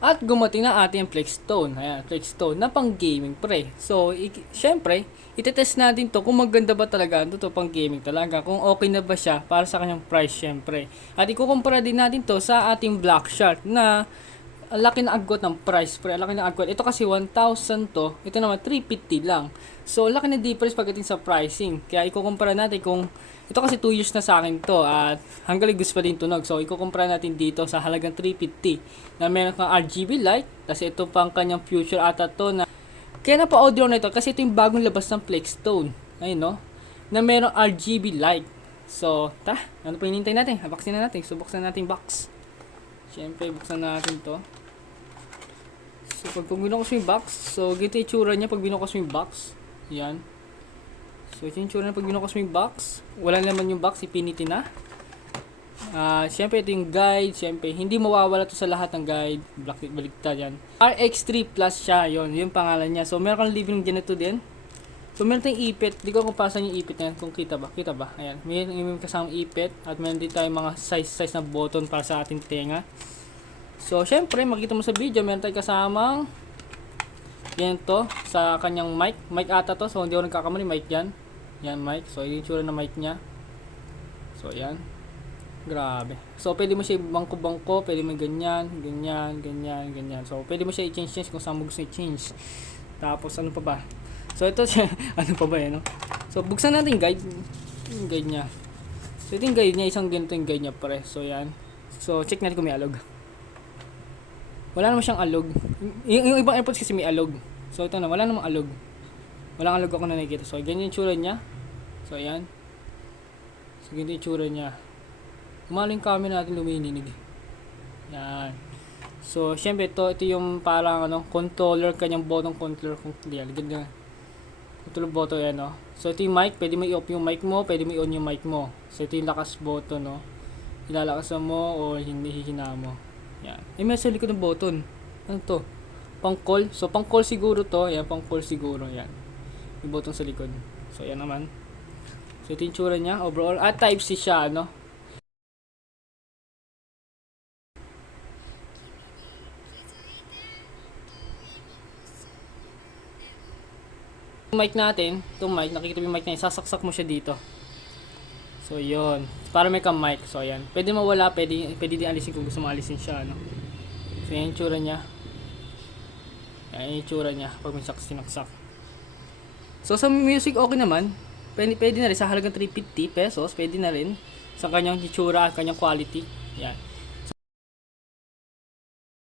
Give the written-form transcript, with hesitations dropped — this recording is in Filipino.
At gumating na ating Flexstone. Ayan, Flexstone na pang gaming pre. So, syempre, itetest natin to kung maganda ba talaga ito pang gaming talaga. Kung okay na ba siya para sa kanyang price syempre. At ikukumpara din natin to sa ating Black Shark na ang laki na agwat ng price pre. Ang laki na agwat. Ito kasi 1,000 to. Ito naman 350 lang. So, laki na difference pagdating sa pricing. Kaya ikukumpara natin kung ito kasi 2 years na sa akin to at hanggang gusto pa din tunog. So, ikukumpara natin dito sa halagang 350 na meron kang RGB light. Kasi ito pang kanyang future ata to na kaya napa-audio na ito kasi ito yung bagong labas ng Flexstone. Ayun no. Na meron RGB light. So, ano pa hinihintay natin? Buksan na natin. So, buksan natin box. Siyempre, buksan natin to. So, pag binukas mo yung box, so, ganito yung tsura niya pag binukas mo yung box. Yan. So, ito yung tsura niya pag binukas mo yung box. Wala naman yung box, ipiniti na. Siyempre, ito yung guide. Siyempre, hindi mawawala to sa lahat ng guide. Baligtad yan. RX3 Plus siya, yun. Yung pangalan niya. So, meron kang living ganito din. So, meron tayong ipit. Di ko kung pasan yung ipit na yan. Kung kita ba? Kita ba? Ayan. May kasamang ipit. At meron din tayong mga size na button para sa ating tenga. So, syempre, makita mo sa video, meron tayong kasamang yan to, sa kanyang mic. Mic ata to, so hindi ako nagkakamali, mic yan. Yan, mic. So, yung tsura na mic niya. So, yan. Grabe. So, pwede mo siya bangko-bangko, pwede mo ganyan, ganyan, ganyan, ganyan. So, pwede mo siya i-change kung saan mo gusto i-change. Tapos, ano pa ba? So, ito siya, ano pa ba yan, no? So, buksan natin yung guide. Yung guide niya. So, ito yung guide niya, isang ganito yung guide niya pare. So, yan. So, check natin kung may alog. Wala naman siyang alog. Yung ibang airpods kasi may alog. So ito na, wala namang alog. Walang alog ako na nakikita. So ganyan yung tsura niya. So ayan. So ganyan yung tsura niya. Umalo yung camera natin lumininig. Yan. So syempre ito yung parang controller, kanyang button controller. Ganyan. Controller button yan So ito yung mic, pwede mo i-off yung mic mo, pwede mo i-on yung mic mo. So ito yung lakas button Ilalakasan mo o hindi hihina mo. Yan. May sa likod ng button. Ano to? Pang call. So, pang call siguro to. Yan, pang call siguro. Yan. Yung button sa likod. So, yan naman. So, ito yung tsura niya. Overall. At Type-C siya, Yung mic natin, itong mic, nakikita mo yung mic na yun, sasaksak mo siya dito. So, yun. Para may mic. So, yan. Pwede mawala, pwede din alisin kung gusto mo alisin siya, So, yan yung tsura niya. Yan yung tsura niya pag may sinaksak. So, sa music, okay naman. Pwede na rin sa halagang 350 pesos. Pwede na rin sa kanyang itsura at kanyang quality. Yan.